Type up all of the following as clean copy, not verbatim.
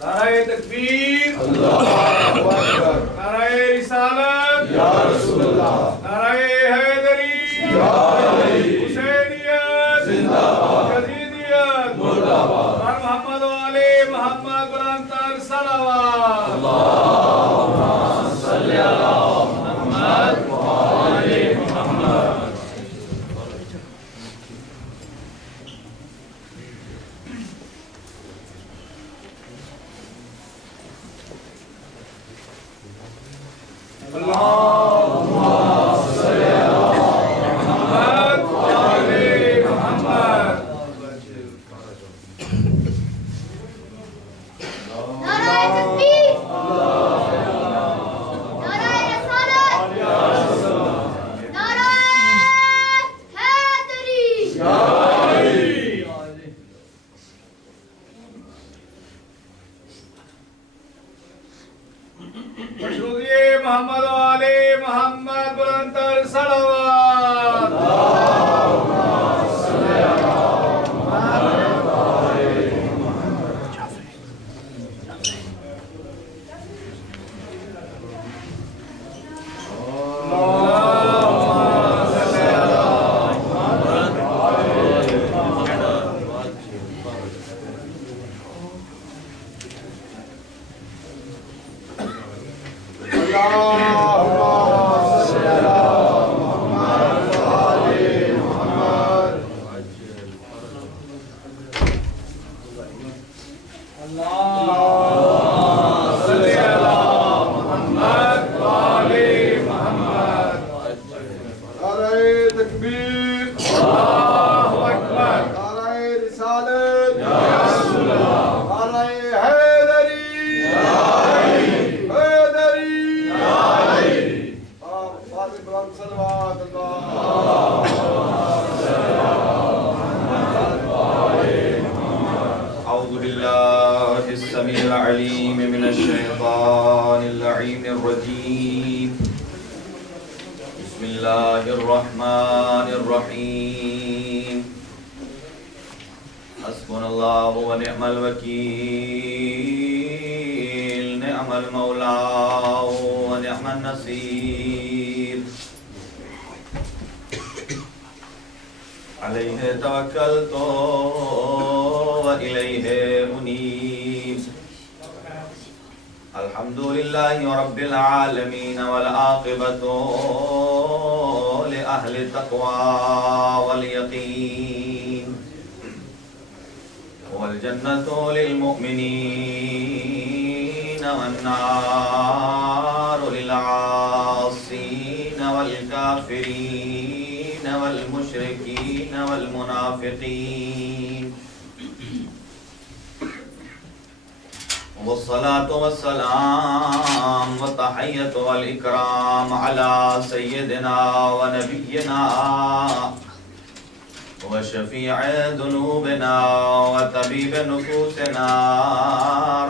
نعرہ تکبیر، اللہ اکبر، نعرہ رسالت، یا رسول اللہ، نعرہ حیدری، یا علی، حسینیت، زندہ باد، یزیدیت، مرد آباد، اور محمد و علی محمد بلند تر صلوات۔ اللہم صلی علی محمد و آل محمد۔ اللہم صلی علی محمد و علی محمد۔ نعرہ تکبیر، نعرہ رسالت، نعرہ حیدری، یا علی، مشروطیے محمد و علی محمد بلند تر صلوات۔ اللہم صلی علی محمد و علی محمد۔ اللہم صلی علی محمد و آل محمد۔ اللہم صلی علی محمد و علی محمد۔ نعرہ تکبیر، اللہ اکبر، نعرہ رسالت، یا رسول اللہ، نعرہ حیدری، حیدری، اور فاضل بلند صلوات اللہ۔ أعوذ بالله السميع العليم من الشيطان اللعين الرجيم. بسم الله الرحمن الرحيم. حسبنا الله ونعم الوكيل، نعم المولى ونعم النصير. عليه توكلت وإليه أنيب. الحمد لله رب العالمين، والعاقبة لأهل التقوى واليقين، والجنة للمؤمنين والنار للعاصين والكافرين والمشركين والمنافقين. والصلاة والسلام والتحية والإكرام على سيدنا ونبينا وشفيع ذنوبنا وطبيب نفوسنا،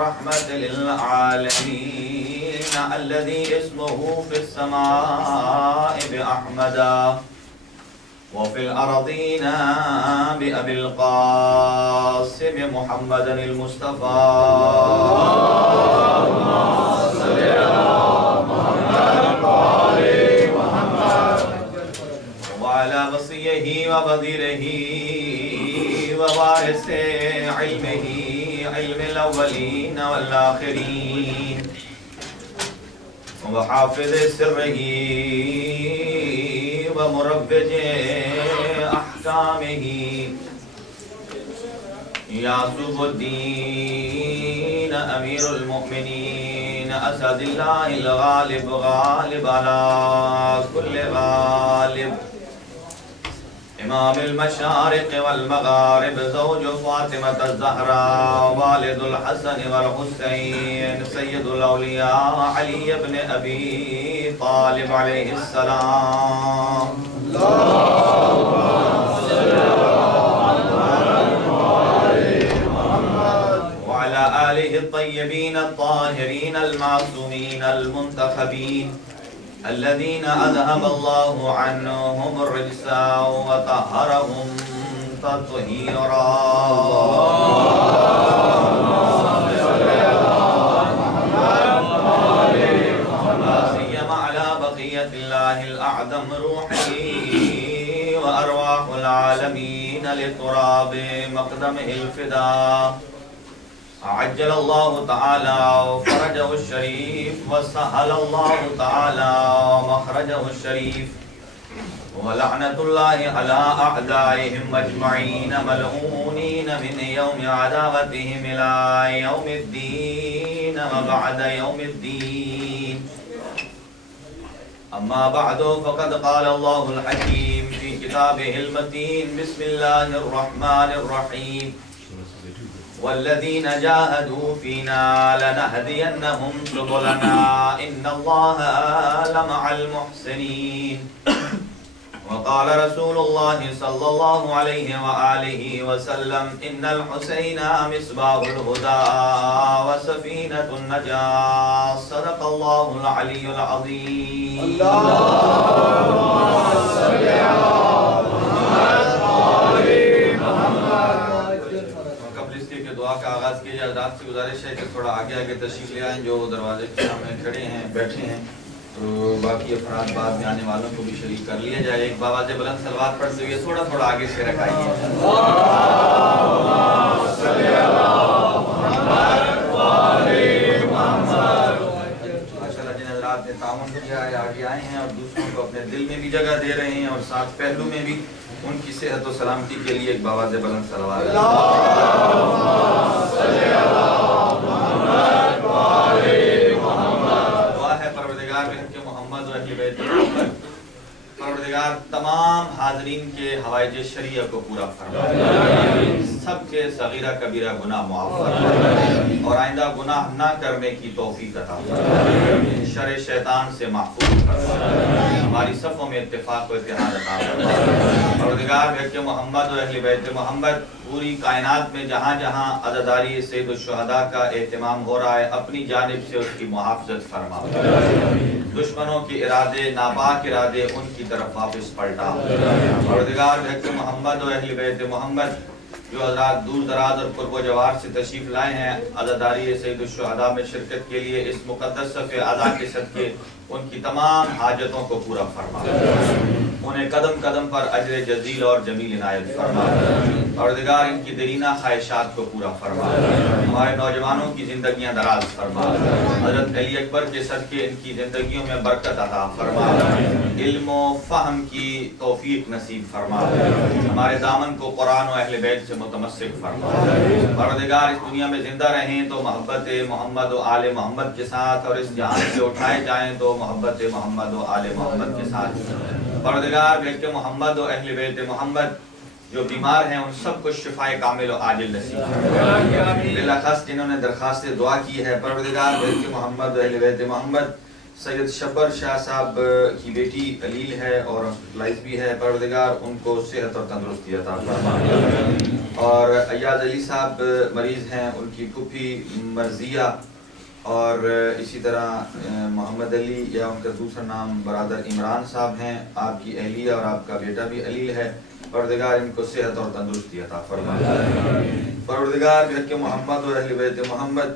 رحمة للعالمين، الذي اسمه في السماء بأحمدا، وفي الأرضين بأبي القاسم محمد المصطفى. اللهم صل على محمد وآل محمد، وعلى وصيه ووزيره ووارث علمه، علم الأولين والآخرين، وحافظ سره ومروج أحكامه، يعصب الدين أمير المؤمنين، أسد الله الغالب، غالب على كل غالب، إمام المشارق والمغارب، زوج فاطمة الزهراء، والد الحسن والحسين، سيد الأولياء علي بن أبي طالب عليه السلام. اللهم صل على محمد وعلى آله الطيبين الطاهرين المعصومين المنتخبين، الذين أذهب الله عنهم الرجس وطهرهم تطهيرا. مقدمه الفداء عجل الله تعالى فرجه الشريف وسهل الله تعالى مخرجه الشريف ولعنة الله على أعدائهم أجمعين ملعونين من يوم عداوتهم إلى يوم الدين وبعد يوم الدين أما بعد فقد قال الله الحكيم في كتابه المتين بسم الله الرحمن الرحيم والذين جاهدوا فينا لنهدينهم سبلنا إن الله لمع المحسنين وقال رسول الله صلى الله عليه وآله وسلم إن الحسين مصباح الهدى وسفينة النجاة صدق الله العلي العظيم اللهم صل على دعا کا آغاز کیا جائے. آپ سے گزارش ہے کہ تھوڑا آگے آگے تشریف لے آئیں جو دروازے کے سامنے کھڑے ہیں بیٹھے ہیں, تو باقی افراد بعد میں آنے والوں کو بھی شریک کر لیا جائے. ایک بآواز بلند صلوات پڑھتے ہوئے تھوڑا تھوڑا آگے سے رکھائیے. ماشاءاللہ جن حضرات نے تعاون کیا ہے آگے آئے ہیں اور دوسروں کو اپنے دل میں بھی جگہ دے رہے ہیں اور ساتھ پہلو میں بھی, ان کی صحت و سلامتی کے لیے ایک بآواز بلند صلوات. دعا ہے پروردگار بحق محمد و اہل بیت محمد, پروردگار تمام حاضرین کے حوائج شریعہ کو پورا فرما, سب کے صغیرہ کبیرہ گناہ معاف فرما اور آئندہ گناہ نہ کرنے کی توفیق عطا فرما, شر شیطان سے محفوظ فرما, ہماری صفوں میں اتفاق و اتحاد عطا فرما. پروردگار بحق محمد و اہل بیت محمد پوری کائنات میں جہاں جہاں عزاداری سید الشہداء کا اہتمام ہو رہا ہے اپنی جانب سے اس کی محافظت فرما, دشمنوں کے ارادے ناپاک ارادے ان کی طرف واپس پلٹا. پروردگار بحق محمد و اہل بیت محمد جو حضرات دور دراز اور قرب و جوار سے تشریف لائے ہیں عزاداری سید الشہداء میں شرکت کے لیے, اس مقدس صف اعضاء کے صدقے ان کی تمام حاجتوں کو پورا فرما, انہیں قدم قدم پر اجر جزیل اور جمیل عنایت فرما. پروردگار ان کی دیرینہ خواہشات کو پورا فرما, ہمارے نوجوانوں کی زندگیاں دراز فرما, حضرت علی اکبر کے صدقے ان کی زندگیوں میں برکت عطا فرما, علم و فہم کی توفیق نصیب فرما, ہمارے دامن کو قرآن و اہل بیت سے متمسک فرما. پروردگار اس دنیا میں زندہ رہیں تو محبت محمد و آل محمد کے ساتھ, اور اس جہان سے اٹھائے جائیں تو محبت محمد و آل محمد کے ساتھ. پروردگار بحق محمد و اہل بیت محمد جو بیمار ہیں ان سب کو شفاء کامل و عاجل نصیب فرما. بالاخص جنہوں نے درخواست دعا کی ہے پروردگار بحق محمد و اہل بیت محمد, سید شبر شاہ صاحب کی بیٹی علیل ہے اور ہاسپٹلائز بھی ہے, پروردگار ان کو صحت اور تندرستی عطا فرما. اور ایاز علی صاحب مریض ہیں, ان کی پھوپھی مرضیہ اور اسی طرح محمد علی یا ان کا دوسرا نام برادر عمران صاحب ہیں, آپ کی اہلیہ اور آپ کا بیٹا بھی علیل ہے, پروردگار ان کو صحت اور تندرستی عطا فرما. پروردگار بحق محمد و اہل بیت محمد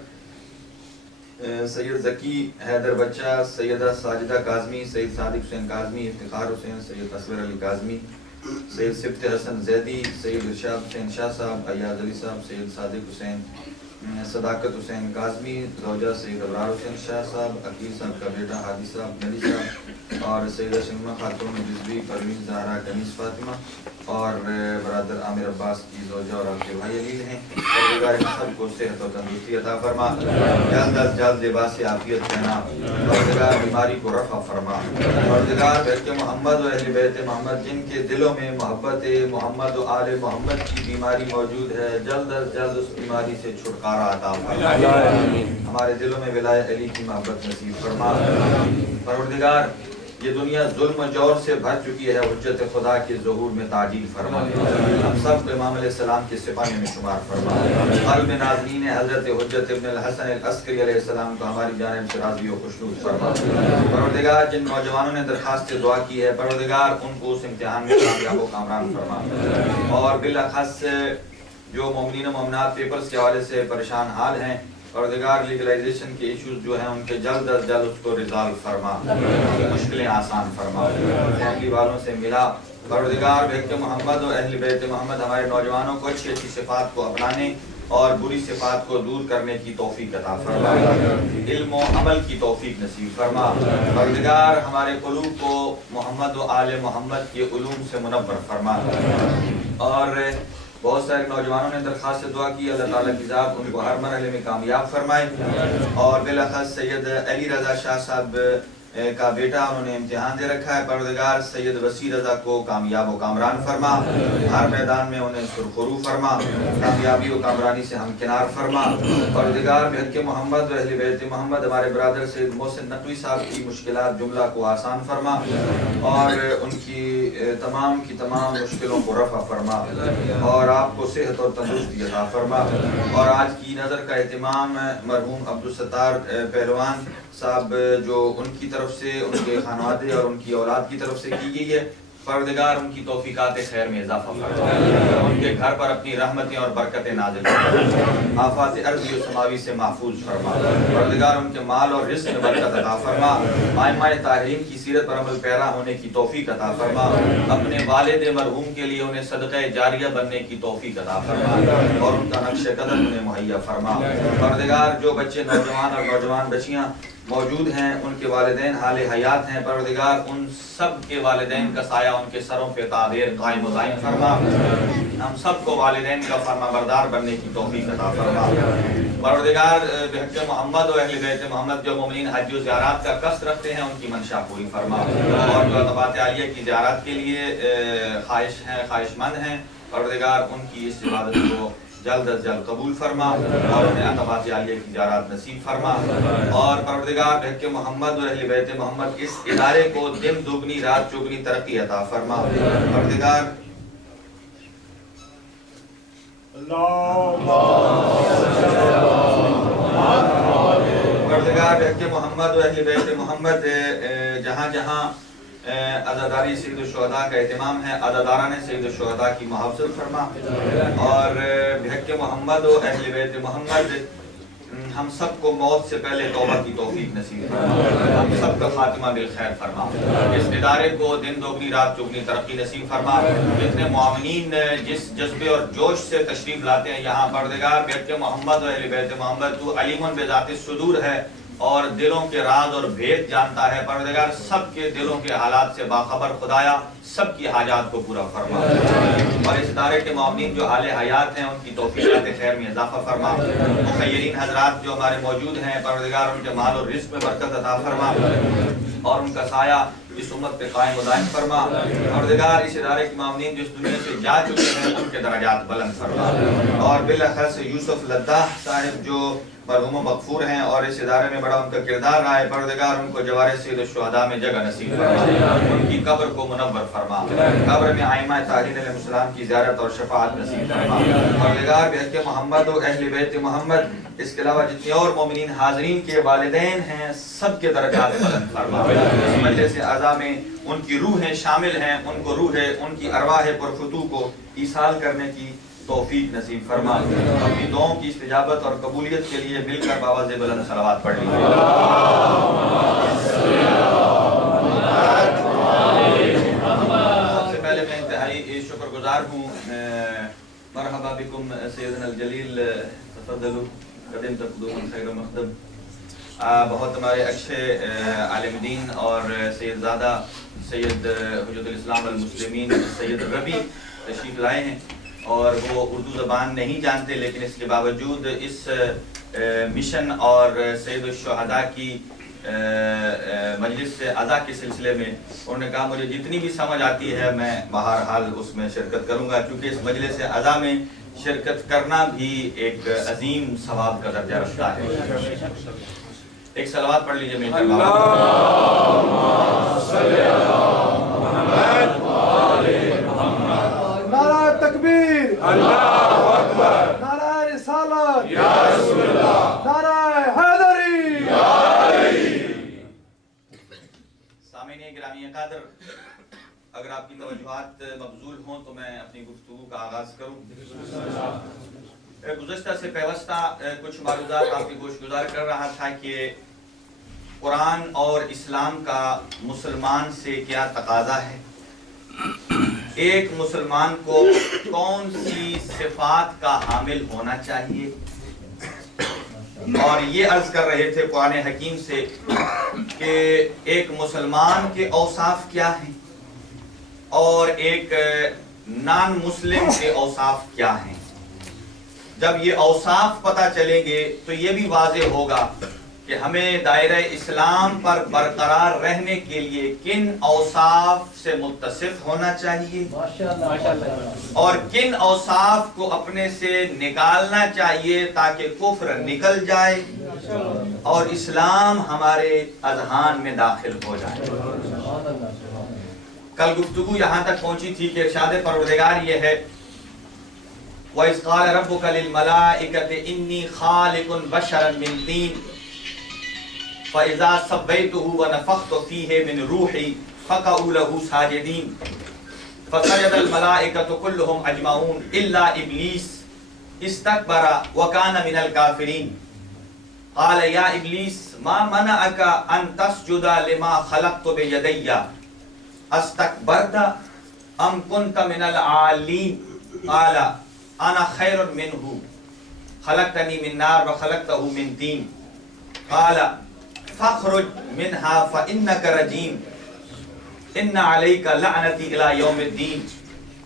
سید ذکی حیدر بچہ, سیدہ ساجدہ کاظمی, سید صادق حسین کاظمی, افتخار حسین, سید اصغر علی کاظمی, سید سبت حسن زیدی, سید ارشاد حسین شاہ صاحب, ایاز علی صاحب, سید صادق حسین, صداقت حسین کاظمی, زوجہ سید ابرار حسین شاہ صاحب, عقیل صاحب کا بیٹا حادی صاحب ندی صاحب, اور سیدہ شمیمہ خاتون رضوی, پروین زہرا, کنیز فاطمہ, اور برادر عامر عباس کی زوجہ اور آپ کے بھائی علیل ہیں. پروردگار ان سب کو صحت و تندرستی عطا فرما, جلد از جلد لباس عافیت پہنا, پروردگار بیماری کو رفع فرما. پروردگار بحق محمد و اہل بیت محمد جن کے دلوں میں محبت محمد و آل محمد کی بیماری موجود ہے جلد از جلد اس بیماری سے چھٹکارا عطا فرما, ہمارے دلوں میں ولایت علی کی محبت نصیب فرما. پروردگار یہ دنیا ظلم و جور سے بھر چکی ہے, حجت خدا کے ظہور میں تعجیل فرما. ہم سب کو امام علیہ السلام کے سپاہیوں میں شمار فرما. قلب ناظرین حضرت حجت ابن الحسن العسکری علیہ السلام کو ہماری جانب سے راضی و خوشنود فرما. پروردگار جن نوجوانوں نے درخواست دعا کی ہے پروردگار ان کو اس امتحان میں کامیاب و کامران فرما. اور بالاخص جو مومنین و مومنات پیپرز کے حوالے سے پریشان حال ہیں پروردگار لیگلائزیشن کے ایشوز جو ہیں ان کے جلد از جلد اس کو ریزالو فرما, مشکلیں آسان فرما. فیملی والوں سے ملا پروردگار بحق محمد و اہل بیت محمد ہمارے نوجوانوں کو اچھی اچھی صفات کو اپنانے اور بری صفات کو دور کرنے کی توفیق عطا فرما، علم و عمل کی توفیق نصیب فرما۔ پروردگار ہمارے قلوب کو محمد و آل محمد کے علوم سے منور فرما۔ اور بہت سارے نوجوانوں نے درخواست سے دعا کی، اللہ تعالیٰ کی ذات ان کو ہر مرحلے میں کامیاب فرمائے۔ اور بالاخص سید علی رضا شاہ صاحب کا بیٹا انہوں نے امتحان دے رکھا ہے، پروردگار سید وسیع رضا کو کامیاب و کامران فرما، ہر میدان میں انہیں سرخرو فرما، کامیابی و کامرانی سے ہمکنار فرما۔ پروردگار بحق محمد و اہل بیت محمد ہمارے برادر سید محسن نقوی صاحب کی مشکلات جملہ کو آسان فرما اور ان کی تمام مشکلوں کو رفع فرما اور آپ کو صحت اور تندرستی عطا فرما۔ اور آج کی نظر کا اہتمام مرحوم عبدالستار پہلوان صاحب جو ان کی طرف سے ان کے خانوادے اور ان کی اولاد کی طرف سے کی گئی ہے، پروردگار ان کی توفیقات خیر میں اضافہ فرما، ان کے گھر پر اپنی رحمتیں اور برکتیں نازل فرما، آفات ارضی و سماوی سے محفوظ فرما، پروردگار ان کے مال اور رزق میں برکت عطا فرما، ائمہ طاہرین کی سیرت پر عمل پیرا ہونے کی توفیق عطا فرما، اپنے والد مرحوم کے لیے انہیں صدقہ جاریہ بننے کی توفیق عطا فرما اور ان کا نقش قدم انہیں مہیا فرما۔ پروردگار جو بچے نوجوان اور نوجوان بچیاں موجود ہیں ان کے والدین حال حیات ہیں، پروردگار ان سب کے والدین کا سایہ ان کے سروں پہ تعبیر قائم و دائم فرما، ہم سب کو والدین کا فرما بردار بننے کی توفیق عطا فرما۔ پروردگار بحق محمد و اہل بیت محمد جو مومنین حج و زیارات کا قصد رکھتے ہیں ان کی منشا پوری فرما، اور جو عطبات عالیہ کی زیارت کے لیے خواہش مند ہیں، پروردگار ان کی اس عبادت کو جلد از جلد قبول فرما اور انہیں عطبات عالیہ کی زیارت نصیب فرما۔ اور پروردگار بحق محمد و اہل بیت محمد اس ادارے کو دن دوگنی رات چوگنی ترقی عطا فرما۔ پروردگار بحق محمد و اہل بیت محمد جہاں جہاں عزاداری سید الشہداء کا اہتمام ہے، عزاداران سید الشہداء کی محافظت فرما، اور بحق محمد و اہل بیت محمد ہم سب کو موت سے پہلے توبہ کی توفیق نصیب فرما، ہم سب کا خاتمہ بالخیر فرما، اس ادارے کو دن دوگنی رات چوگنی ترقی نصیب فرما۔ جتنے معاونین جس جذبے اور جوش سے تشریف لاتے ہیں یہاں، پروردگار بحق محمد و اہل بیت محمد تو علیم بذات الصدور ہے اور دلوں کے راز اور بھید جانتا ہے، پروردگار سب کے دلوں کے حالات سے باخبر خدایا سب کی حاجات کو پورا فرما، اور اس ادارے کے معاونین جو حال حیات ہیں ان کی توفیقات خیر میں اضافہ فرما، مخیرین حضرات جو ہمارے موجود ہیں پروردگار ان کے مال اور رزق میں برکت عطا فرما اور ان کا سایہ اس امت پہ قائم و دائم فرما۔ پروردگار اس ادارے کے معاونین جو اس دنیا سے جا چکے ہیں ان کے درجات بلند فرما، اور بالاخص یوسف لداح صاحب جو مرحوم و مغفور ہیں اور اس ادارے میں بڑا ان کا کردار رہا ہے، پروردگار ان کو جوار سید الشہداء میں جگہ نصیب فرما، ان کی قبر کو منور فرما، قبر میں ائمہ طاہرین علیہ السلام کی زیارت اور شفاعت نصیب فرما۔ پروردگار بحق محمد و اہل بیت محمد اس کے علاوہ جتنے اور مومنین حاضرین کے والدین ہیں سب کے درجات بلند فرما، اس مجلس اعضاء میں ان کی روحیں شامل ہیں، ان کو روح ان کی ارواح پرفتو کو ایصال کرنے کی توفیق نصیب فرما۔ اپنی دعاؤں کی استجابت اور قبولیت کے لیے مل کر بآواز بلند صلوات پڑھ لیجیے۔ سب سے پہلے میں انتہائی شکر گزار ہوں، مرحبا بکم سیدنا الجلیل، تفضلوا قدم تقدم خیر مقدم۔ بہت ہمارے اچھے عالم دین اور سید زادہ سید حجت الاسلام والمسلمین سید ربی تشریف لائے ہیں، اور وہ اردو زبان نہیں جانتے لیکن اس کے باوجود اس مشن اور سید الشہداء کی مجلس اعضاء کے سلسلے میں انہوں نے کہا مجھے جتنی بھی سمجھ آتی ہے میں بہرحال اس میں شرکت کروں گا، کیونکہ اس مجلس اعضاء میں شرکت کرنا بھی ایک عظیم ثواب کا درجہ رکھتا ہے۔ ایک صلوات پڑھ لیجئے مل کر۔ نعرہ تکبیر، اللہ اکبر، نعرہ رسالت، یا رسول اللہ، نعرہ حیدری، یا علی۔ سامعین گرامی قدر، اگر آپ کی توجہات مبذول ہوں تو میں اپنی گفتگو کا آغاز کروں۔ گزشتہ سے پیوستہ کچھ معروضات آپ کی گوش گزار کر رہا تھا کہ قرآن اور اسلام کا مسلمان سے کیا تقاضا ہے، ایک مسلمان کو کون سی صفات کا حامل ہونا چاہیے، اور یہ عرض کر رہے تھے قرآن حکیم سے کہ ایک مسلمان کے اوصاف کیا ہیں اور ایک نان مسلم کے اوصاف کیا ہیں۔ جب یہ اوصاف پتہ چلیں گے تو یہ بھی واضح ہوگا کہ ہمیں دائرہ اسلام پر برقرار رہنے کے لیے کن اوصاف سے متصف ہونا چاہیے اور کن اوصاف کو اپنے سے نکالنا چاہیے تاکہ کفر نکل جائے اور اسلام ہمارے اذہان میں داخل ہو جائے۔ کل گفتگو یہاں تک پہنچی تھی کہ ارشاد پروردگار یہ ہے وَإِذْ قَالَ رَبُّكَ لِلْمَلَائِكَةِ إِنِّي خَالِقٌ بَشَرًا مِّن طِينٍ فَإِذَا سَوَّيْتُهُ وَنَفَخْتُ فِيهِ مِنْ رُوحِي فَقَعُوا لَهُ سَاجِدِينَ فَسَجَدَ الْمَلَائِكَةُ كُلُّهُمْ أَجْمَعُونَ إِلَّا إِبْلِيسَ اسْتَكْبَرَ وَكَانَ مِنَ الْكَافِرِينَ قَالَ يَا إِبْلِيسُ مَا مَنَعَكَ أَن تَسْجُدَ لِمَا خَلَقْتُ بِيَدَيَّ أَسْتَكْبَرْتَ أَمْ كُنْتَ مِنَ الْعَالِينَ قَالَ أَنَا خَيْرٌ مِّنْهُ خَلَقْتَنِي مِن نَّارٍ وَخَلَقْتَهُ مِن طِينٍ قَالَ فَاخْرُجْ مِنْهَا فَإِنَّكَ رَجِيمٌ إِنَّ عَلَيْكَ لَعْنَتِي إِلَى يَوْمِ الدِّينِ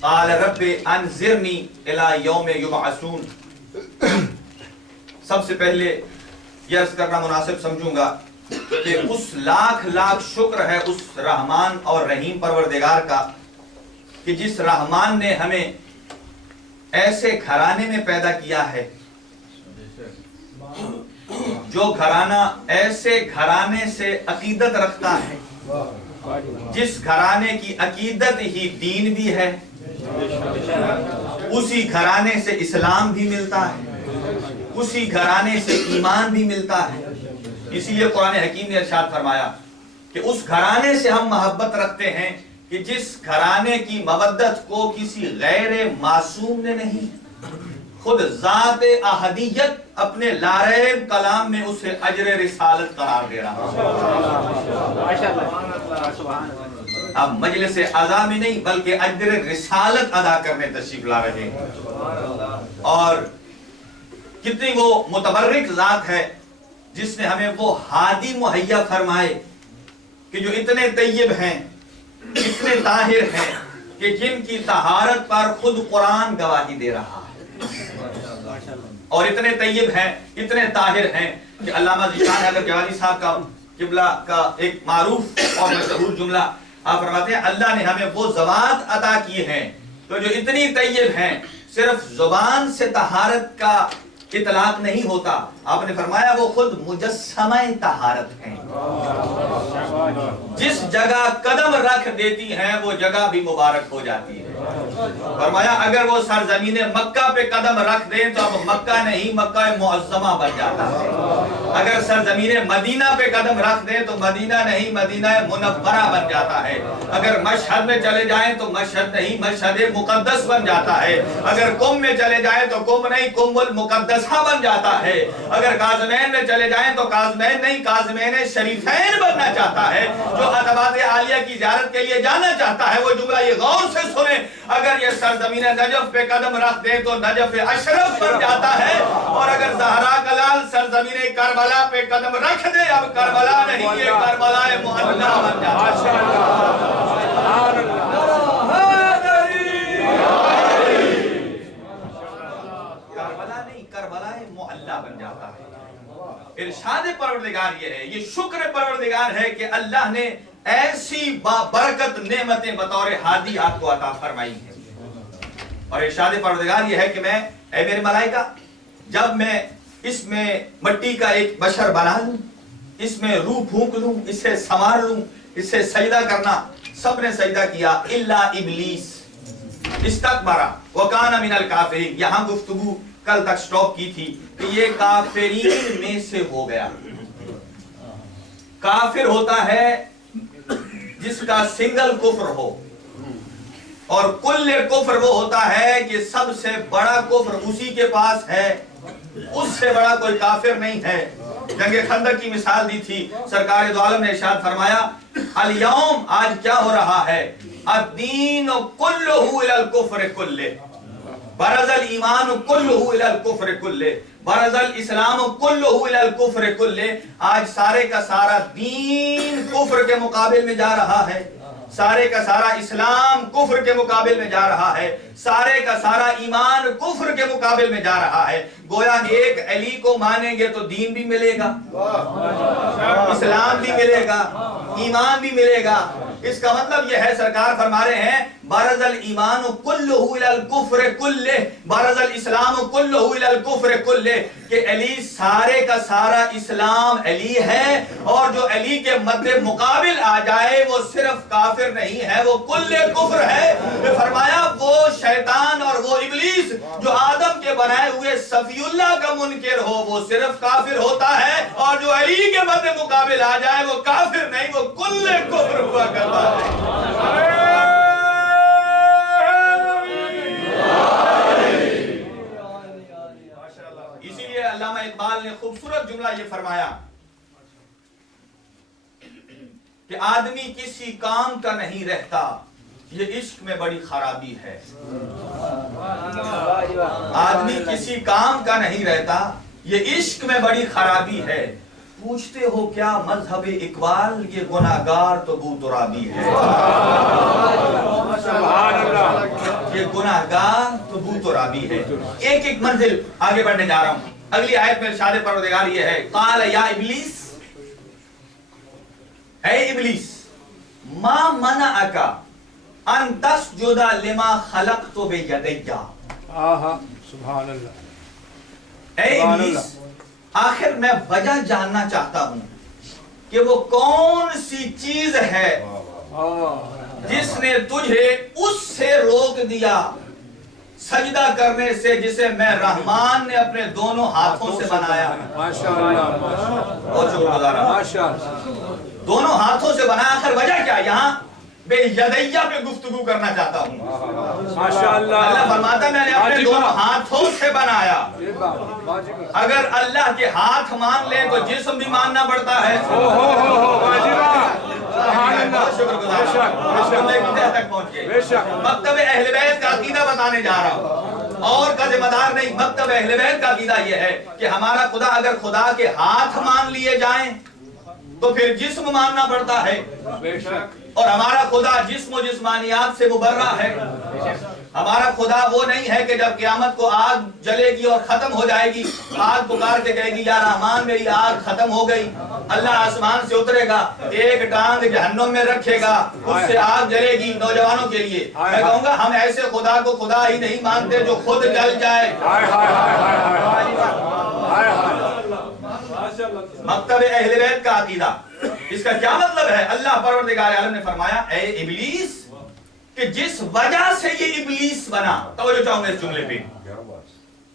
قَالَ رَبِّ أَنْظِرْنِي إِلَى يَوْمِ يُبْعَثُونَ۔ سب سے پہلے یہ عرض کرنا مناسب سمجھوں گا کہ اس لاکھ شکر ہے اس رحمان اور رحیم پروردگار کا کہ جس رحمان نے ہمیں ایسے گھرانے میں پیدا کیا ہے، جو گھرانہ ایسے گھرانے سے عقیدت رکھتا ہے، جس گھرانے کی عقیدت ہی دین بھی ہے، اسی گھرانے سے اسلام بھی ملتا ہے، اسی گھرانے سے ایمان بھی ملتا ہے۔ اسی لیے قرآن حکیم نے ارشاد فرمایا کہ اس گھرانے سے ہم محبت رکھتے ہیں کہ جس گھرانے کی مودت کو کسی غیر معصوم نے نہیں، خود ذات احدیت اپنے لاریب کلام میں اسے اجر رسالت قرار دے رہا ہے۔ اب مجلس اعزا میں نہیں بلکہ اجر رسالت ادا کرنے تشریف لا رہے ہیں، اور کتنی وہ متبرک ذات ہے جس نے ہمیں وہ ہادی مہیا فرمائے کہ جو اتنے طیب ہیں، اتنے طاہر ہیں کہ جن کی طہارت پر خود قرآن گواہی دے رہا ہے، اور اتنے طیب ہیں، اتنے طاہر ہیں کہ علامہ ذیشان حضرت جوانی صاحب کا قبلہ کا ایک معروف اور مشہور جملہ آپ فرماتے ہیں اللہ نے ہمیں وہ ذوات عطا کیے ہیں تو جو اتنی طیب ہیں، صرف زبان سے طہارت کا اطلاق نہیں ہوتا، آپ نے فرمایا وہ خود مجسمہ طہارت ہیں، جس جگہ قدم رکھ دیتی ہیں وہ جگہ بھی مبارک ہو جاتی ہے۔ فرمایا اگر وہ سرزمین مکہ پہ قدم رکھ دیں تو اب مکہ نہیں مکہ معظمہ بن جاتا ہے، اگر سرزمین مدینہ پہ قدم رکھ دیں تو مدینہ نہیں مدینہ منورہ بن جاتا ہے، اگر مشہد میں چلے جائیں تو مشہد نہیں مشہد مقدس بن جاتا ہے، اگر کم میں چلے جائیں تو کم نہیں کم المقدسہ بن جاتا ہے، اگر کاظمین میں چلے جائیں تو کاظمین نہیں کاظمین شریفین بننا چاہتا ہے۔ جو عتبات عالیہ کی زیارت کے لیے جانا چاہتا ہے وہ جملہ یہ غور سے سنیں، اگر یہ سرزمین نجف پہ قدم رکھ دیں تو نجف اشرف بن جاتا ہے، اور اگر زہرا کلال سرزمین کربلا پہ قدم رکھ دے اب کربلا نہیں یہ کربلا معلیٰ بن جاتا ہے۔ کربلا بن جاتا ہے۔ ارشاد پروردگار یہ ہے، یہ شکر پروردگار ہے کہ اللہ نے ایسی بابرکت نعمتیں بطور ہادی آپ کو عطا فرمائی ہیں، اور ارشاد پروردگار یہ ہے کہ میں اے میرے ملائکہ جب میں اس میں مٹی کا ایک بشر بنا لوں، اس میں روح پھونک لوں، اسے سنوار لوں، اسے سجدہ کرنا، سب نے سجدہ کیا الا ابلیس استکبر وکان من الکافرین۔ یہاں گفتگو کل تک سٹاپ کی تھی کہ یہ کافرین میں سے ہو گیا۔ کافر ہوتا ہے جس کا سنگل کفر ہو، اور کل کفر وہ ہوتا ہے کہ سب سے بڑا کفر اسی کے پاس ہے، اس سے بڑا کوئی کافر نہیں ہے۔ جنگ خندق کی مثال دی تھی، سرکار دو عالم نے ارشاد فرمایا الیوم آج کیا ہو رہا ہے الدین کلہ الی الکفر کلہ برز الایمان کلہ الی الکفر کلہ برز الاسلام کلہ الی الکفر کلہ. آج سارے کا سارا دین کفر کے مقابل میں جا رہا ہے، سارے کا سارا اسلام کفر کے مقابل میں جا رہا ہے، سارے کا سارا ایمان کفر کے مقابل میں جا رہا ہے. گویا ایک علی کو مانیں گے تو دین بھی ملے گا، اسلام بھی ملے گا، ایمان بھی ملے گا. اس کا مطلب یہ ہے، سرکار فرما رہے ہیں برز الایمان کلہ الی الکفر کلہ برز الاسلام کلہ الی الکفر کلہ، کہ علی سارے کا سارا اسلام علی ہے، اور جو علی کے مد مقابل آ جائے وہ صرف کافر نہیں ہے، وہ کل کفر ہے. فرمایا وہ شیطان اور وہ ابلیس جو آدم کے بنائے ہوئے صفی اللہ کا منکر ہو وہ صرف کافر ہوتا ہے، اور جو علی کے مد مقابل آ جائے وہ کافر نہیں، وہ کل کفر ہوا کرتا ہے. اسی لیے علامہ اقبال نے خوبصورت جملہ یہ فرمایا کہ آدمی کسی کام کا نہیں رہتا، یہ عشق میں بڑی خرابی ہے. آدمی کسی کام کا نہیں رہتا، یہ عشق میں بڑی خرابی ہے. پوچھتے ہو کیا مذہب اقبال، یہ گناہگار تو بو ترابی ہے. یہ گناہگار تو بو ترابی ہے. ایک ایک منزل آگے بڑھنے جا رہا ہوں. اگلی آیت میں ارشاد پروردگار یہ ہے، قال یا ابلیس، اے ابلیس، ما منعک ان تسجد لما خلقت بیدی. سبحان اللہ. اے ابلیس، آخر میں وجہ جاننا چاہتا ہوں کہ وہ کون سی چیز ہے جس نے تجھے اس سے روک دیا سجدہ کرنے سے جسے میں رحمان نے اپنے دونوں ہاتھوں سے بنایا. بہت شکر گزار ہوں. دونوں ہاتھوں سے بنایا. آخر وجہ کیا؟ یہاں بے یدیہ پہ گفتگو کرنا چاہتا ہوں. اللہ فرماتا میں نے اپنے دونوں ہاتھوں سے بنایا. اگر اللہ کے ہاتھ مان لیں تو جسم بھی ماننا پڑتا ہے. شکر گزار تک پہنچ گئے. مکتب اہل بیت کا عقیدہ بتانے جا رہا ہوں، اور کا ذمہ دار نہیں. مکتب اہل بیت کا عقیدہ یہ ہے کہ ہمارا خدا اگر خدا کے ہاتھ مان لیے جائیں تو پھر جسم ماننا پڑتا ہے، اور ہمارا خدا جسم و جسمانیات سے مبرہ ہے. ہمارا خدا وہ نہیں ہے کہ جب قیامت کو آگ جلے گی اور ختم ہو جائے گی، آگ پکار کے کہے گی یا رحمان میری آگ ختم ہو گئی. اللہ آسمان سے اترے گا، ایک ٹانگ جہنم میں رکھے گا، اس سے آگ جلے گی نوجوانوں کے لیے. میں کہوں گا ہم ایسے خدا کو خدا ہی نہیں مانتے جو خود جل جائے. مکتب اہل بیت کا عقیدہ. اس کا کیا مطلب ہے؟ اللہ پروردگار عالم نے فرمایا اے ابلیس، کہ جس وجہ سے یہ ابلیس بنا، توجہ چاہوں گا اس جملے پہ،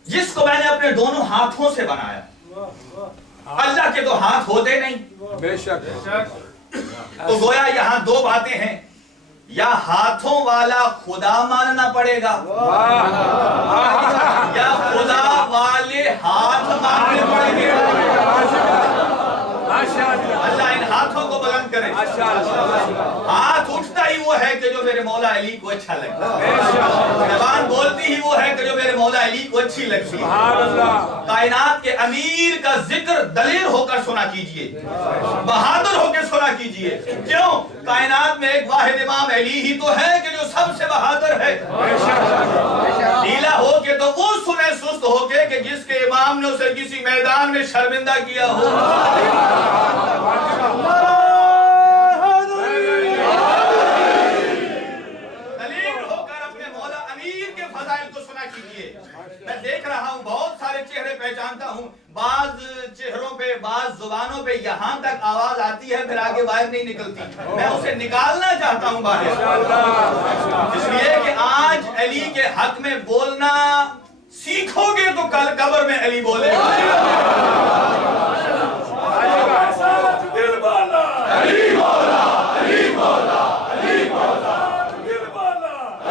جس کو میں نے اپنے دونوں ہاتھوں سے بنایا. اللہ کے تو ہاتھ ہوتے نہیں، بے شک. تو گویا یہاں دو باتیں ہیں، یا ہاتھوں والا خدا ماننا پڑے گا یا خدا والے ہاتھ ماننے پڑیں گے. اللہ ان ہاتھوں کو بلند کرے. ہاتھ اٹھتا ہی وہ ہے کہ جو میرے مولا علی کو اچھا لگتا، زبان بولتی ہی وہ ہے کہ جو میرے مولا علی کو اچھی لگتی ہے. کائنات کے امیر کا ذکر دلیر ہو کر سنا کیجئے، بہادر ہو کے سنا کیجئے. کیوں؟ کائنات میں ایک واحد امام علی ہی تو ہے کہ جو سب سے بہادر ہے. ڈھیلا ہو کے تو وہ سنے سست ہو کے کہ جس کے امام نے اسے کسی میدان میں شرمندہ کیا ہو. دلیر ہو کر اپنے مولا امیر کے فضائل کو سنا کیجئے. میں دیکھ رہا ہوں بہت سارے چہرے پہچانتا ہوں، بعض چہروں پہ بعض زبانوں پہ یہاں تک آواز آتی ہے پھر آگے باہر نہیں نکلتی. میں اسے نکالنا چاہتا ہوں باہر، اس لیے کہ آج علی کے حق میں بولنا سیکھو گے تو کل قبر میں علی بولے گا. علی مولا، علی مولا، علی مولا، علی مولا،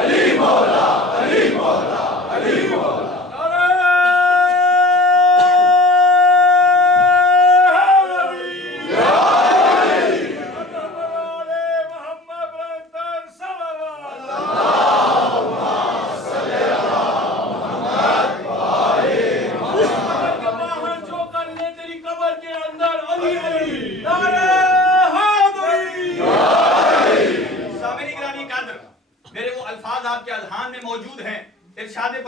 علی مولا، علی مولا، علی مولا.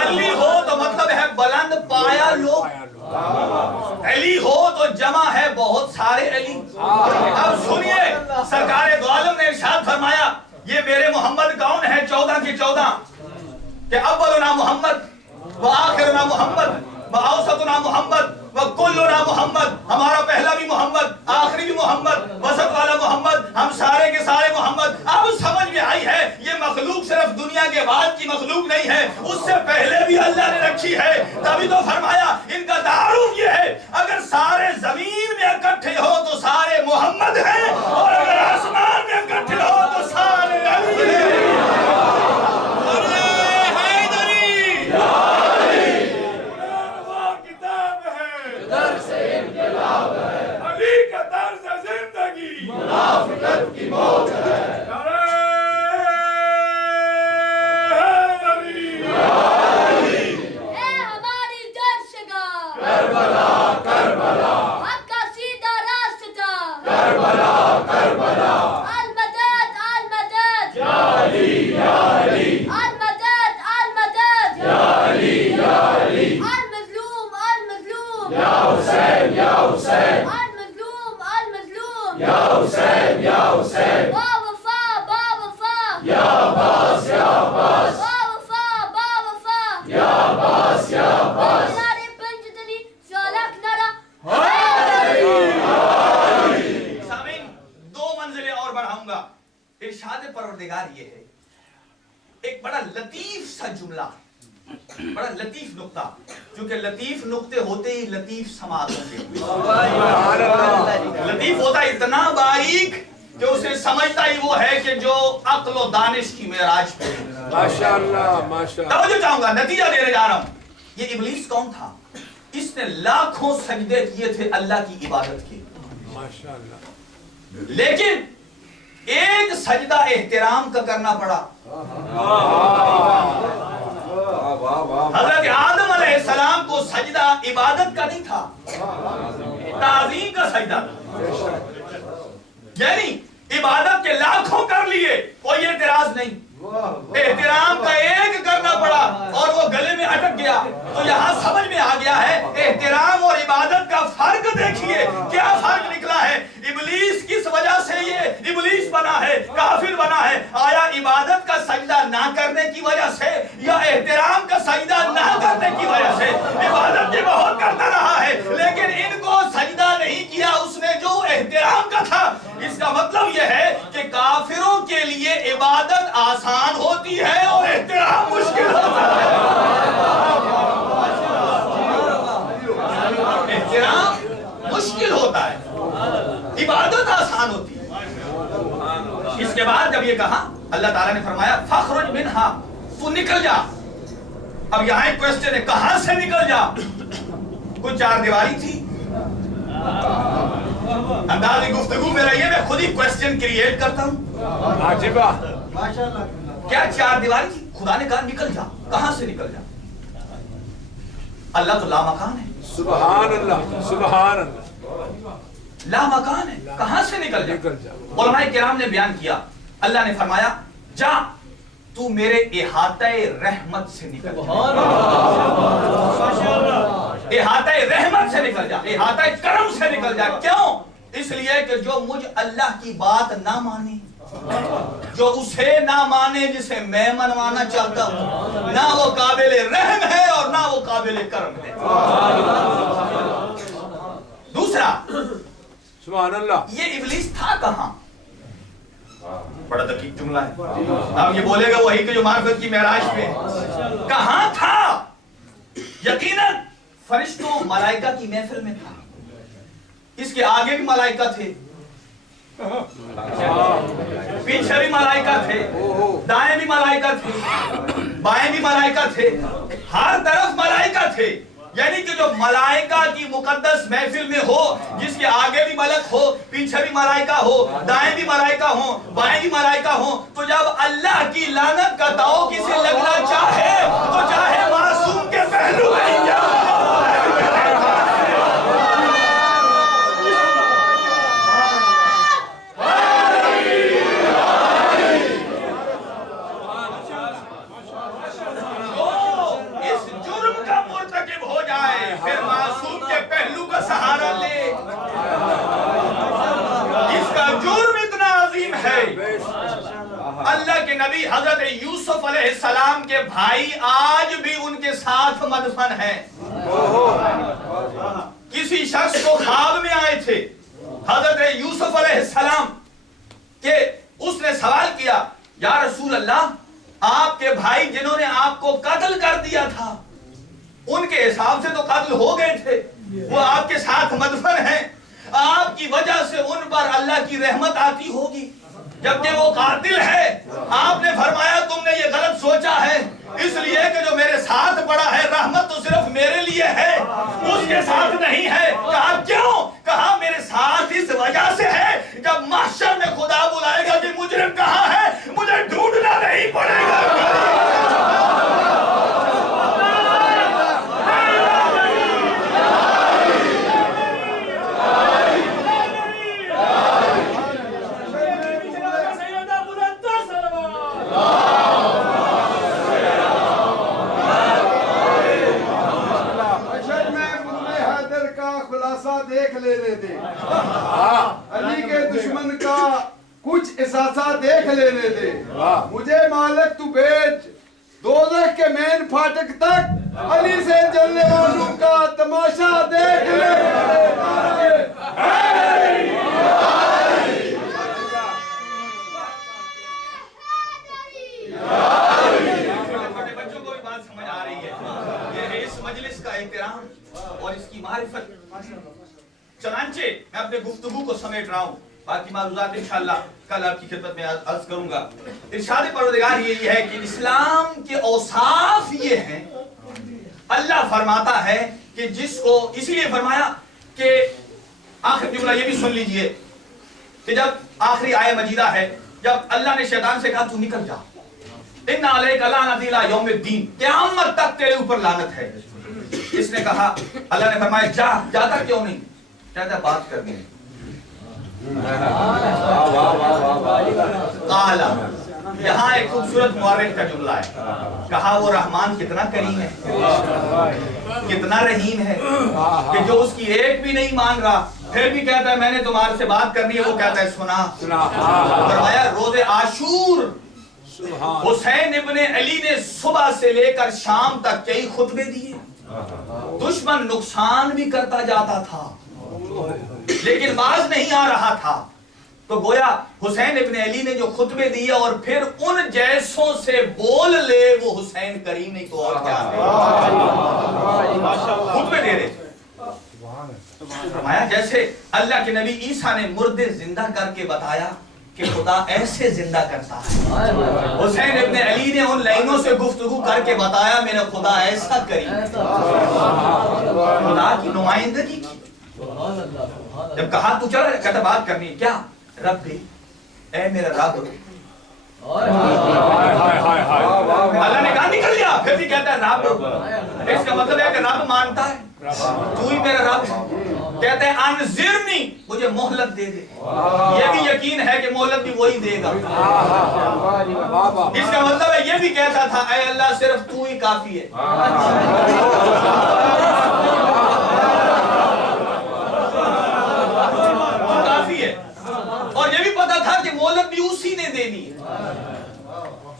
علی ہو تو مطلب ہے بلند پایا لوگ، علی ہو تو جمع ہے بہت سارے علی۔ اب سنیے سرکار دو عالم نے ارشاد فرمایا یہ میرے محمد کون ہے؟ 14 کے 14 کہ اولنا محمد و آخرنا محمد و اوسطنا محمد و کلنا محمد، ہمارا پہلا بھی محمد، آخری بھی محمد، وسط والا محمد، ہم سارے کے سارے محمد۔ اب سمجھ میں آئی ہے یہ مخلوق صرف دنیا کے بعد کی مخلوق نہیں ہے، اس سے پہلے بھی اللہ نے رکھی ہے۔ تبھی تو فرمایا ان کا تعارف یہ ہے اگر سارے زمین میں اکٹھے ہو تو سارے محمد ہیں، اور اگر آسمان میں اکٹھے ہو تو سارے علی ہیں۔ منافقت کی موت ہے۔ اے ہماری درشگاہ کربلا کربلا، حق کا سیدھا راستہ کربلا کربلا، المدد المدد یا علی یا علی، المدد المدد یا علی یا علی، المظلوم المظلوم یا حسین یا حسین، المظلوم المظلوم یا حسین یا حسین، با وفا با وفا یا عباس یا عباس، با وفا با وفا یا عباس یا عباس، کنارے پنجتنی سالک نرا۔ سامعین دو منزلیں اور بڑھاؤں گا۔ ارشاد پروردگار یہ ہے، ایک بڑا لطیف سا جملہ، بڑا لطیف نقطہ، کیونکہ لطیف نقطے ہوتے ہی لطیف سماعت ہوں گے۔ لطیف ہوتا اتنا باریک کہ اسے سمجھتا ہی وہ ہے کہ جو عقل و دانش کی معراج پہ۔ ماشاءاللہ ماشاءاللہ۔ توجہ چاہوں گا، نتیجہ دینے جا رہا ہوں۔ یہ ابلیس کون تھا؟ اس نے لاکھوں سجدے کیے تھے اللہ کی عبادت کے، ماشاءاللہ، لیکن ایک سجدہ احترام کا کرنا پڑا۔ حضرت آدم علیہ السلام کو سجدہ عبادت کا نہیں تھا، تعظیم کا سجدہ تھا۔ یعنی عبادت کے لاکھوں کر لیے، کوئی اعتراض نہیں، احترام کا ایک کرنا پڑا اور وہ گلے میں اٹک گیا۔ تو یہاں سمجھ میں آ گیا ہے احترام اور عبادت کا فرق دیکھیے کیا فرق نکلا ہے۔ ابلیس کس وجہ سے یہ ابلیس بنا ہے، کافر بنا ہے؟ آیا عبادت کا سجدہ نہ کرنے کی وجہ سے یا احترام کا سجدہ نہ کرنے کی وجہ سے؟ عبادت یہ بہت کرتا رہا ہے لیکن ان کو سجدہ نہیں کیا اس نے جو احترام کا تھا۔ اس کا مطلب یہ ہے کہ کافروں کے لیے عبادت آسان ہوتی ہے اور احترام مشکل ہوتا ہے۔ احترام مشکل ہوتا ہے، عبادت آسان ہوتی ہے۔ اس کے بعد جب یہ کہا اللہ تعالیٰ نے فرمایا فخرج منہا، تو نکل جا۔ اب یہاں ایک کوئسچن ہے، کہاں سے نکل جا؟ کوئی چار دیواری تھی؟ انداز گفتگو میرا یہ، میں خود ہی کوئسچن کریٹ کرتا ہوں۔ عجیبہ، کیا چار دیواری تھی؟ خدا نے کہا نکل جا۔ کہاں سے نکل جا؟ اللہ تو لامکان ہے، سبحان اللہ سبحان اللہ، لامکان ہے، کہاں سے نکل جا؟ نکل جا۔ علماء کرام نے بیان کیا، اللہ نے فرمایا جا تو میرے احاطہ رحمت سے نکل جا، احاطہ رحمت سے نکل جا، احاطہ کرم سے نکل جا۔ کیوں؟ اس لیے کہ جو مجھ اللہ کی بات نہ مانے، جو اسے نہ مانے جسے میں منوانا چاہتا ہوں، نہ وہ قابل رحم ہے اور نہ وہ قابل کرم ہے۔ دوسرا، سبحان اللہ، یہ ابلیس تھا کہاں؟ بڑا دقیق جملہ ہے، اب یہ بولے گا وہی کہ جو معرفت کی معراج پہ کہاں تھا؟ یقیناً فرشتوں ملائکہ کی محفل میں تھا۔ اس کے آگے بھی ملائکہ تھے، پیچھے بھی ملائکہ تھے، دائیں بھی ملائکہ تھے، بائیں بھی ملائکہ تھے، ہر طرف ملائکہ تھے۔ یعنی کہ جو ملائکہ کی مقدس محفل میں ہو، جس کے آگے بھی ملک ہو، پیچھے بھی ملائکہ ہو، دائیں بھی ملائکہ ہوں، بائیں بھی ملائکہ ہوں، تو جب اللہ کی لعنت کا داؤ کسی لگنا چاہے تو چاہے معصوم کے پہلو میں ہی جائے۔ ہے اللہ کے نبی حضرت یوسف علیہ السلام کے بھائی آج بھی ان کے ساتھ مدفن ہیں. کسی شخص کو خواب میں آئے تھے حضرت یوسف علیہ السلام کہ اس نے سوال کیا یا رسول اللہ آپ کے بھائی جنہوں نے آپ کو قتل کر دیا تھا ان کے حساب سے تو قتل ہو گئے تھے, وہ آپ کے ساتھ مدفن ہیں, آپ کی وجہ سے ان پر اللہ کی رحمت آتی ہوگی جبکہ وہ قاتل ہے. آپ نے فرمایا تم نے یہ غلط سوچا ہے اس لیے کہ جو میرے ساتھ پڑا ہے رحمت تو صرف میرے لیے ہے اس کے ساتھ نہیں ہے. کہا کیوں؟ کہا میرے ساتھ اس وجہ سے ہے جب محشر میں خدا بلائے گا کہ مجرم کہاں ہے مجھے ڈھونڈنا نہیں پڑے گا. دیکھ لینے دے, علی کے دشمن کا کچھ احساسہ دیکھ لینے دے, مجھے مالک تو بھیج دوزخ کے مین پھاٹک تک علی سے جلنے والوں کا تماشا دیکھ لینے دے. بچوں کو بھی بات سمجھ آ رہی ہے, یہ ہے اس مجلس کا احترام اور اس کی معرفت. چنانچہ میں اپنے گفتگو کو سمیٹ رہا ہوں, باقی معروضات انشاءاللہ کل آپ کی خدمت میں عرض کروں گا. ارشاد پروردگار یہی ہے کہ اسلام کے اوصاف یہ ہیں. اللہ فرماتا ہے کہ جس کو اسی لیے فرمایا کہ آخر جملہ یہ بھی سن لیجئے کہ جب آخری آیہ مجیدہ ہے جب اللہ نے شیطان سے کہا تو نکل جا, ان علیک لعنت الی یوم الدین, قیامت تک تیرے اوپر لعنت ہے. اس نے کہا اللہ نے فرمایا جا, جاتا کیوں نہیں؟ کہتا ہے بات کرنی ہے. قال, یہاں ایک خوبصورت مورخ کا جملہ ہے, کہا وہ رحمان کتنا کریم ہے کتنا رحیم ہے کہ جو اس کی ایک بھی نہیں مان رہا پھر بھی کہتا ہے میں نے تمہارے سے بات کرنی ہے, وہ کہتا ہے سنا. فرمایا روز عاشور حسین ابن علی نے صبح سے لے کر شام تک کئی خطبے دیے, دشمن نقصان بھی کرتا جاتا تھا لیکن باز نہیں آ رہا تھا. تو گویا حسین ابن علی نے جو خطبے دیے اور پھر ان جیسوں سے بول لے وہ حسین کریم نہیں تو اور کیا خطبے دے رہے تھے. فرمایا جیسے اللہ کے نبی عیسیٰ نے مردے زندہ کر کے بتایا کہ خدا ایسے زندہ کرتا ہے, حسین ابن علی نے ان لائنوں سے گفتگو کر کے بتایا میرا خدا ایسا کریم, خدا کی نمائندگی کی. جب کہا تو چل کہتا بات کرنی ہے, کیا ربی اے میرا رب. اللہ نے کہا نکل گیا, پھر بھی کہتا ہے رب. اس کا مطلب ہے کہ رب مانتا ہے تو ہی میرا رب. کہتے ہیں انذرنی, مجھے مہلت دے دے. یہ بھی یقین ہے کہ مہلت بھی وہی دے گا. اس کا مطلب ہے یہ بھی کہتا تھا اے اللہ صرف تو ہی کافی ہے. تو کافی ہے. اور یہ بھی پتا تھا کہ مہلت بھی اسی نے دینی ہے.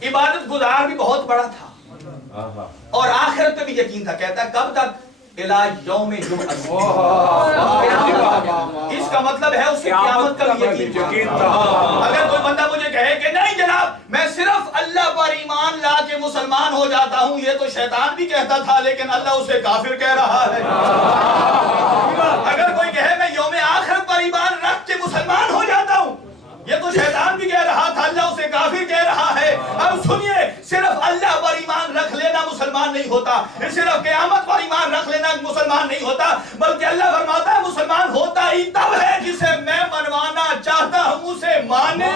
عبادت گزار بھی بہت بڑا تھا اور آخرت پہ بھی یقین تھا. کہتا ہے کب تک؟ الى یوم جمعہ. اس کا مطلب ہے اس کی قیامت کا بھی یقین تھا. اگر کوئی بندہ مجھے کہے کہ نہیں جناب میں صرف اللہ پر ایمان لا کے مسلمان ہو جاتا ہوں, یہ تو شیطان بھی کہتا تھا لیکن اللہ اسے کافر کہہ رہا ہے. اگر کوئی کہے میں یوم آخرت پر ایمان رکھ کے مسلمان ہو جاتا ہوں, یہ تو شیطان بھی کہہ رہا تھا اللہ اسے کافر کہہ رہا ہے. اب سنیے, صرف اللہ پر ایمان رکھ لینا مسلمان نہیں ہوتا, صرف قیامت پر ایمان رکھ لینا مسلمان نہیں ہوتا, بلکہ اللہ فرماتا ہے مسلمان ہوتا ہی تب ہے جسے میں منوانا چاہتا ہوں اسے مانے.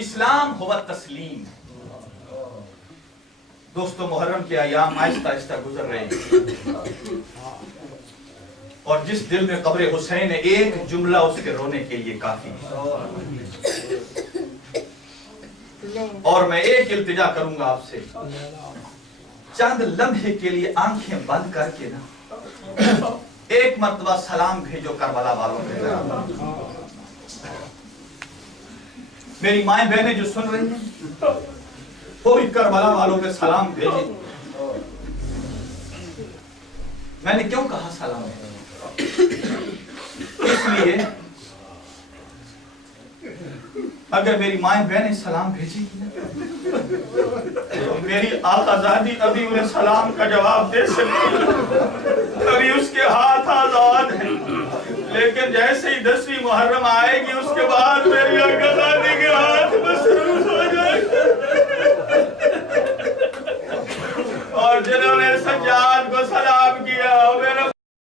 اسلام ہوا تسلیم. دوستو محرم کے ایام آہستہ آہستہ گزر رہے ہیں. اور جس دل میں قبر حسین ہے ایک جملہ اس کے رونے کے لیے کافی ہے. اور میں ایک التجا کروں گا آپ سے, چند لمحے کے لیے آنکھیں بند کر کے نا ایک مرتبہ سلام بھیجو کربلا والوں کے. میری مائیں بہنیں جو سن رہی ہیں وہ بھی کربلا والوں کے سلام بھیجیں. میں نے کیوں کہا سلام بھیجیں؟ اس لیے اگر میری مائیں بہنیں سلام بھیجیں گی تو میری آقازادی ابھی انہیں سلام کا جواب دے سکتی, ابھی اس کے ہاتھ آزاد ہیں, لیکن جیسے ہی 10ویں محرم آئے گی اس کے بعد میری آقازادی کے ہاتھ مصروف ہو جائے گا. اور جنہوں نے سجاد کو سلام